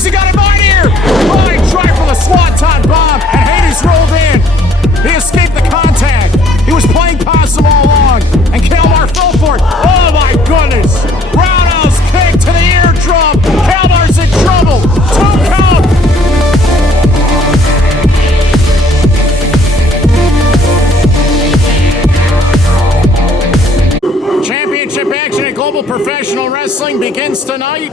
Has he got a bite here? Oh, he tried for the swanton bomb, and Hades rolled in. He escaped the contact. He was playing possum all along, and Kalmar fell for it. Oh my goodness! Roundhouse kick to the eardrum. Kalmar's in trouble. 2 count. Championship action at Global Professional Wrestling begins tonight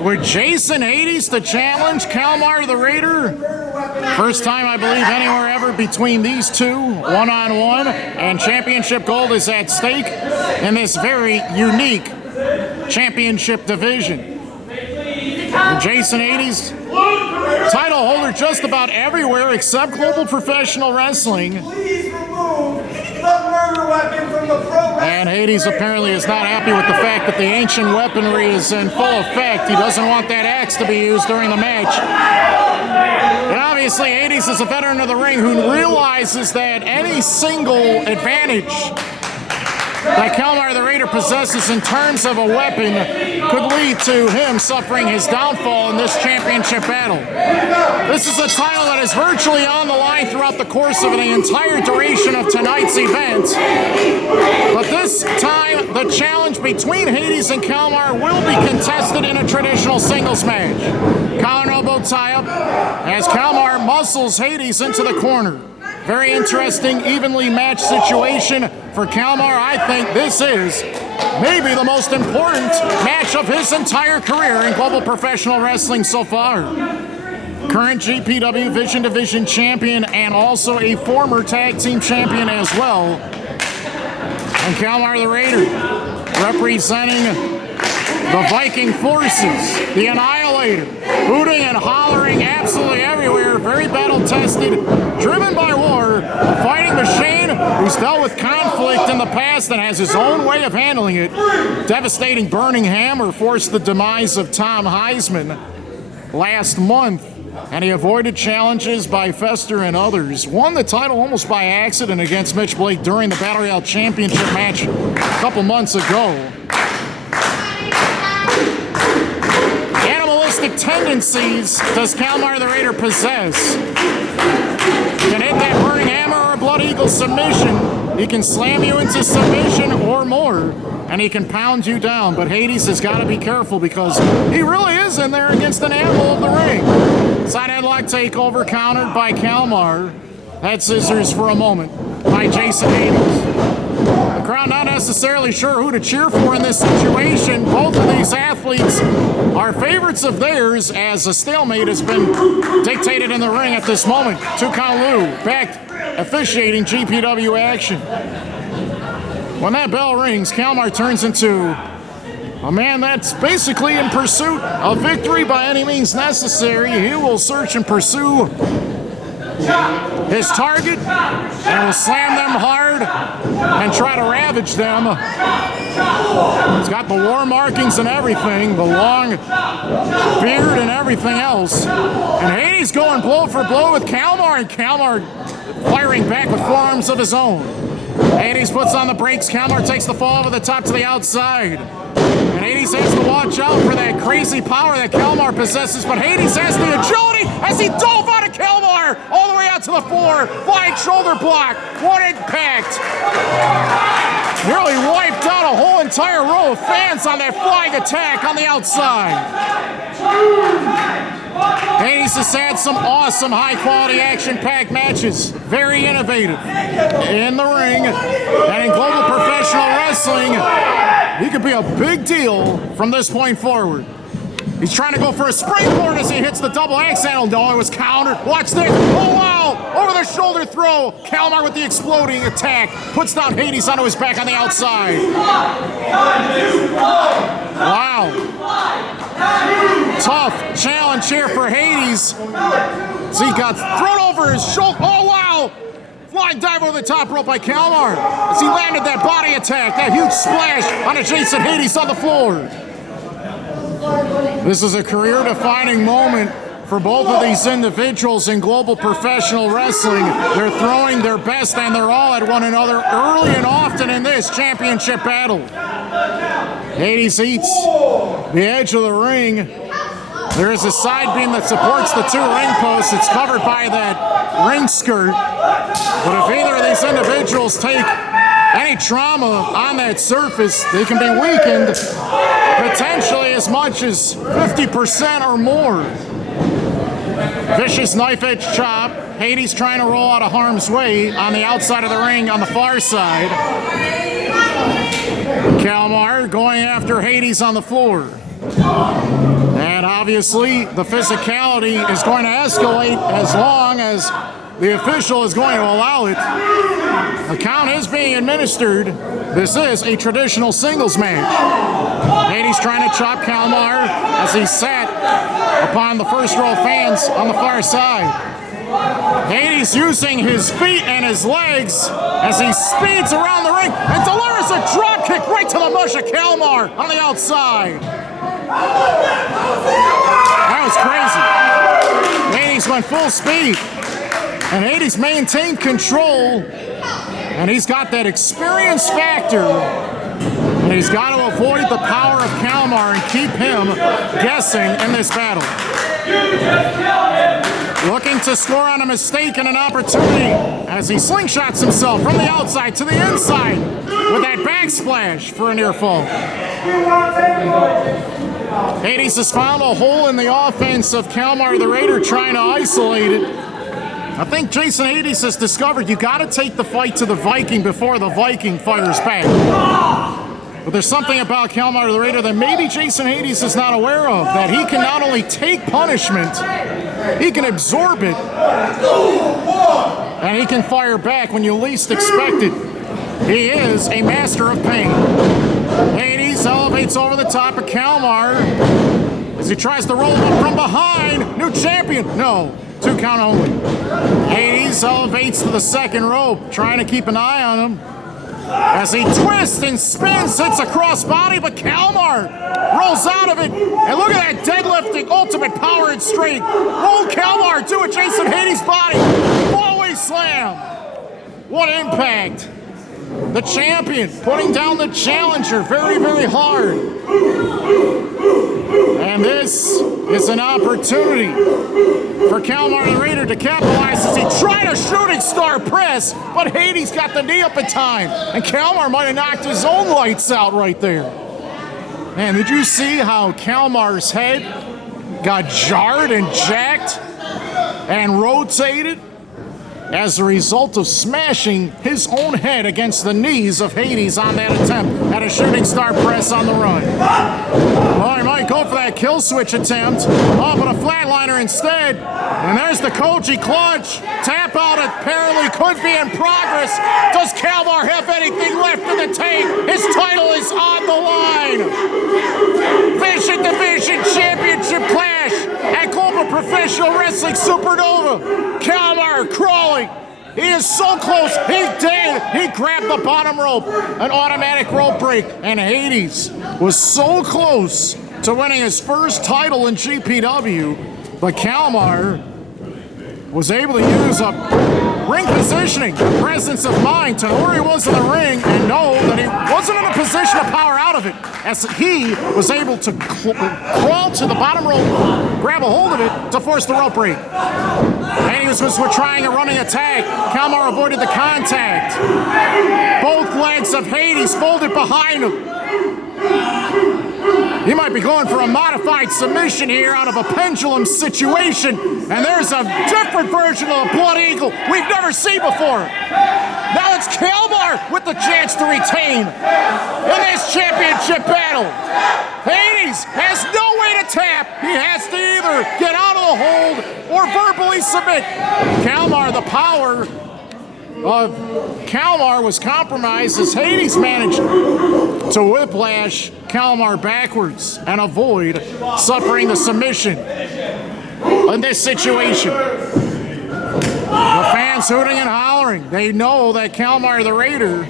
with Jason Hades to challenge Kalmar The Raider. First time, I believe, anywhere ever between these two, one-on-one, and championship gold is at stake in this very unique championship division. Jason Hades, title holder just about everywhere except Global Professional Wrestling. And Hades apparently is not happy with the fact that the ancient weaponry is in full effect. He doesn't want that axe to be used during the match. And obviously Hades is a veteran of the ring who realizes that any single advantage that Kalmar The Raider possesses in terms of a weapon could lead to him suffering his downfall in this championship battle. This is a title that is virtually on the line throughout the course of the entire duration of tonight's event. But this time, the challenge between Hades and Kalmar will be contested in a traditional singles match. Collar and elbow tie-up as Kalmar muscles Hades into the corner. Very interesting, evenly matched situation for Kalmar. I think this is maybe the most important match of his entire career in Global Professional Wrestling so far. Current GPW Vision Division Champion and also a former tag team champion as well. And Kalmar The Raider representing the Viking forces, the Annihilator, hooting and hollering absolutely everywhere, very battle-tested, driven by war, a fighting machine who's dealt with conflict in the past and has his own way of handling it. Devastating burning hammer forced the demise of Tom Heisman last month, and he avoided challenges by Fester and others. Won the title almost by accident against Mitch Blake during the Battle Royale Championship match a couple months ago. Animalistic tendencies does Kalmar The Raider possess? He can hit that burning hammer or a Blood Eagle submission. He can slam you into submission or more, and he can pound you down. But Hades has got to be careful because he really is in there against an animal of the ring. Side headlock takeover countered by Kalmar. Head scissors for a moment by Jason Hades. The crowd not necessarily sure who to cheer for in this situation. Both of these athletes are favorites of theirs as a stalemate has been dictated in the ring at this moment. 2 count Lou back officiating GPW action. When that bell rings, Kalmar turns into a man that's basically in pursuit of victory by any means necessary. He will search and pursue his target and will slam them hard and try to ravage them. He's got the war markings and everything, the long beard and everything else. And Hades going blow for blow with Kalmar, and Kalmar firing back with forearms of his own. Hades puts on the brakes. Kalmar takes the fall over the top to the outside. And Hades has to watch out for that crazy power that Kalmar possesses, but Hades has the agility as he dove out of Kalmar all the way out to the floor. Flying shoulder block. What impact. Nearly wiped out a whole entire row of fans on that flying attack on the outside. Hades has had some awesome high-quality action-packed matches. Very innovative in the ring and in Global Professional Wrestling. He could be a big deal from this point forward. He's trying to go for a springboard as he hits the double axe handle. No, it was countered. Watch this. Oh, wow. Over the shoulder throw. Kalmar with the exploding attack. Puts down Hades onto his back on the outside. Wow. Tough challenge here for Hades. So he got thrown over his shoulder. Oh, wow. Flying dive over the top rope by Kalmar as he landed that body attack, that huge splash on adjacent Hades on the floor. This is a career-defining moment for both of these individuals in Global Professional Wrestling. They're throwing their best and they're all at one another early and often in this championship battle. Hades eats the edge of the ring. There is a side beam that supports the two ring posts. It's covered by that ring skirt. But if either of these individuals take any trauma on that surface, they can be weakened potentially as much as 50% or more. Vicious knife edge chop. Hades trying to roll out of harm's way on the outside of the ring on the far side. Kalmar going after Hades on the floor. And obviously the physicality is going to escalate as long as the official is going to allow it. The count is being administered. This is a traditional singles match. Hades trying to chop Kalmar as he sat upon the first row fans on the far side. Hades using his feet and his legs as he speeds around the ring and delivers a drop kick right to the mush of Kalmar on the outside. That was crazy. Hades went full speed, and Hades maintained control, and he's got that experience factor, and he's got to avoid the power of Kalmar and keep him guessing in this battle. Looking to score on a mistake and an opportunity as he slingshots himself from the outside to the inside with that backsplash for a near fall. Hades has found a hole in the offense of Kalmar the Raider, trying to isolate it. I think Jason Hades has discovered you got to take the fight to the Viking before the Viking fires back. But there's something about Kalmar the Raider that maybe Jason Hades is not aware of, that he can not only take punishment, he can absorb it, and he can fire back when you least expect it. He is a master of pain. Hades elevates over the top of Kalmar as he tries to roll him up from behind. New champion. No, 2 count only. Hades elevates to the second rope, trying to keep an eye on him as he twists and spins, hits a crossbody, but Kalmar rolls out of it. And look at that deadlifting, ultimate power and strength. Roll Kalmar to a Jason Hades body. Fallaway slam. What impact. The champion putting down the challenger very, very hard. And this is an opportunity for Kalmar the Raider to capitalize as he tried a shooting star press, but Hades got the knee up in time, and Kalmar might have knocked his own lights out right there. Man, did you see how Kalmar's head got jarred and jacked and rotated as a result of smashing his own head against the knees of Hades on that attempt at a shooting star press on the run? Well, he might go for that kill switch attempt. Oh, but a flatliner instead. And there's the Koji clutch. Tap out apparently could be in progress. Does Kalmar have anything left in the tank? His title is on the line. Vision Division Championship clash at Global Professional Wrestling Supernova. Kalmar crawling. He is so close. He did. He grabbed the bottom rope, an automatic rope break, and Hades was so close to winning his first title in GPW, but Kalmar was able to use a ring positioning, presence of mind to know where he was in the ring and know that he wasn't in a position to power out of it, as he was able to crawl to the bottom rope, grab a hold of it to force the rope break. Hades was trying a running attack. Kalmar avoided the contact. Both legs of Hades folded behind him. He might be going for a modified submission here out of a pendulum situation. And there's a different version of the Blood Eagle we've never seen before. Now it's Kalmar with the chance to retain in this championship battle. Hades has no way to tap. He has to either get out of the hold or verbally submit. Kalmar, the power of Kalmar was compromised as Hades managed to whiplash Kalmar backwards and avoid suffering the submission in this situation. The fans hooting and hollering. They know that Kalmar the Raider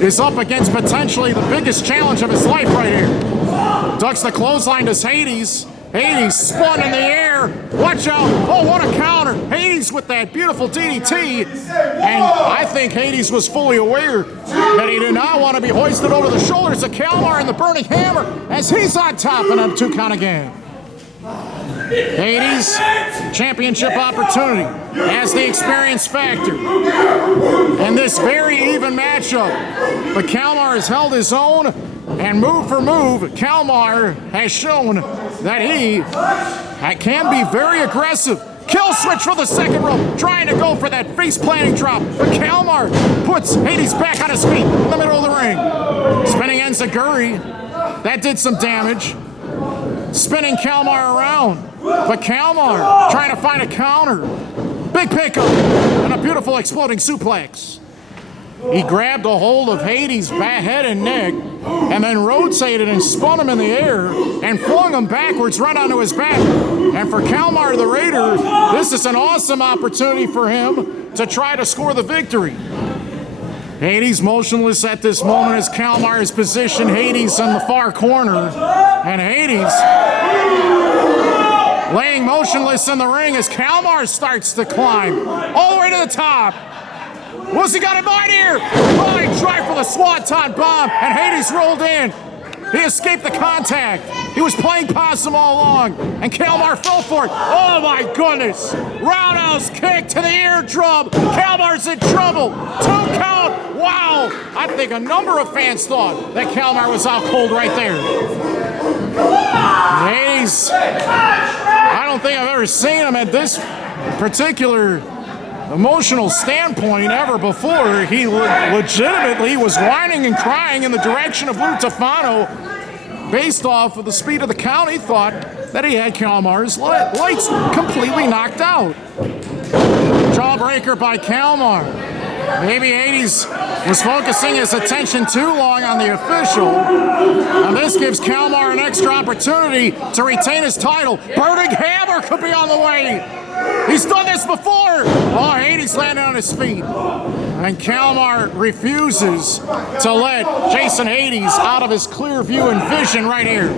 is up against potentially the biggest challenge of his life right here. Ducks the clothesline to Hades. Hades spun in the air. Watch out. Oh, what a counter. Hades with that beautiful DDT. And I think Hades was fully aware that he did not want to be hoisted over the shoulders of Kalmar and the Burning Hammer as he's on top and a 2 count again. Hades, championship opportunity, has the experience factor in this very even matchup. But Kalmar has held his own, and move for move, Kalmar has shown that he can be very aggressive. Kill switch for the second rope, trying to go for that face planting drop. But Kalmar puts Hades back on his feet in the middle of the ring. Spinning enziguri, that did some damage. Spinning Kalmar around, but Kalmar trying to find a counter. Big pickup and a beautiful exploding suplex. He grabbed a hold of Hades' head and neck and then rotated and spun him in the air and flung him backwards right onto his back. And for Kalmar the Raider, this is an awesome opportunity for him to try to score the victory. Hades motionless at this moment as Kalmar is positioned Hades in the far corner. And Hades laying motionless in the ring as Kalmar starts to climb all the way to the top. What's he got in mind here? Oh, he tried for the Swanton bomb, and Hades rolled in. He escaped the contact. He was playing possum all along, and Kalmar fell for it. Oh my goodness! Roundhouse kick to the eardrum. Kalmar's in trouble. 2 count. Wow! I think a number of fans thought that Kalmar was out cold right there. Hades, I don't think I've ever seen him at this particular emotional standpoint ever before. He legitimately was whining and crying in the direction of Lou Tufano. Based off of the speed of the count, he thought that he had Kalmar's lights completely knocked out. Jawbreaker by Kalmar. Maybe Hades was focusing his attention too long on the official. And this gives Kalmar an extra opportunity to retain his title. Burning Hammer could be on the way. He's done this before. Oh, Hades landed on his feet. And Kalmar refuses to let Jason Hades out of his clear view and vision right here.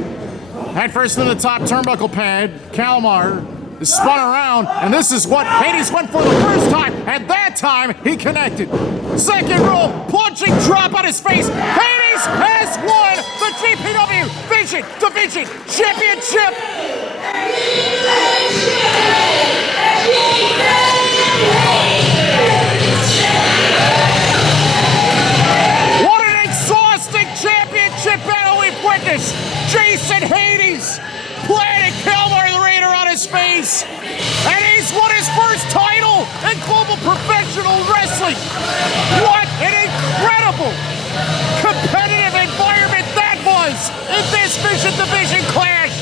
Head first to the top turnbuckle pad. Kalmar is spun around, and this is what Hades went for the first time, and that time he connected. Second roll, plunging drop on his face. Hades has won the GPW Vision Division Championship. What an exhausting championship battle we've witnessed. Jason Hades planted Kalmar the Raider on his face, and he's won his first title in global professional wrestling. What an incredible competitive environment that was in this Vision Division clash.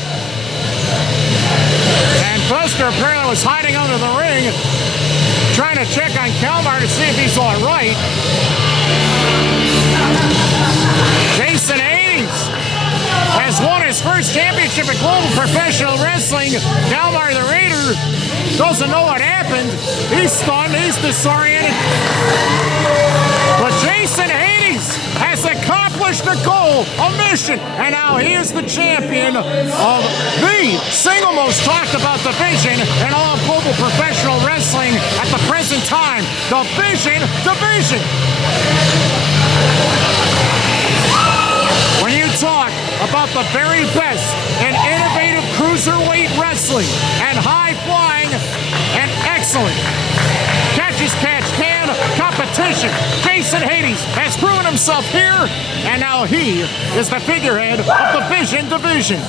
And Buster apparently was hiding under the ring, trying to check on Kalmar to see if he's all right. Jason Hades has won his first championship in global professional wrestling. Kalmar the Raider doesn't know what happened. He's stunned, he's disoriented. But Jason Hades has accomplished a goal, a mission, and now he is the champion of the single most talked about division in all of global professional wrestling at the present time, the Vision Division. When you talk about the very best in innovative cruiserweight wrestling and high-flying and excellent catch-as-catch-can competition, Jason Hades has proven himself here, and now he is the figurehead of the Vision Division.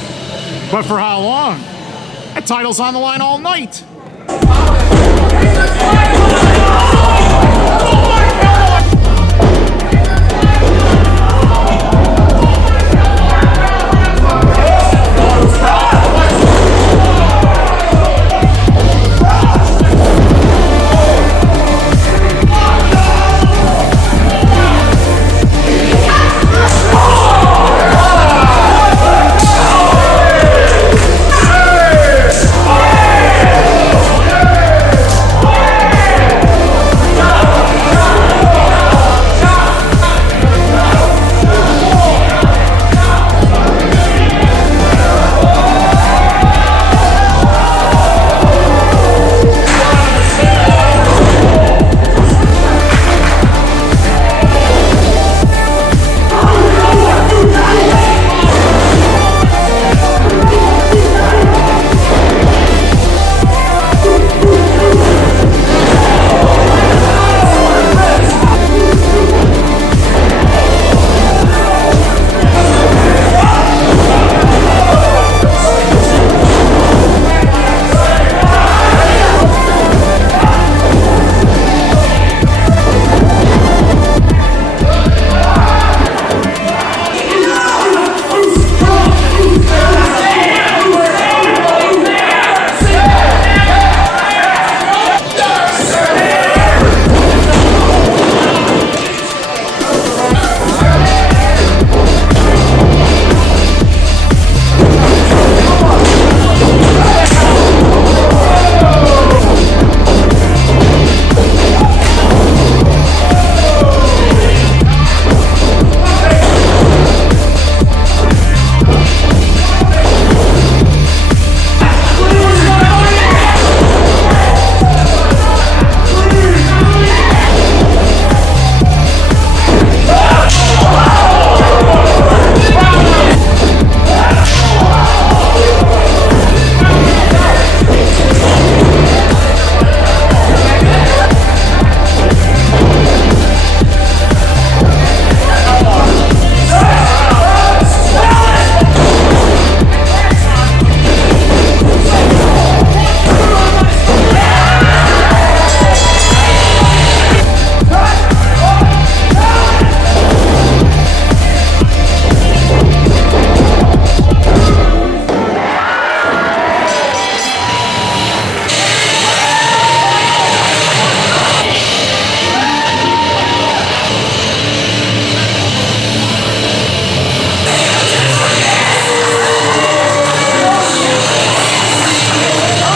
But for how long? That title's on the line all night.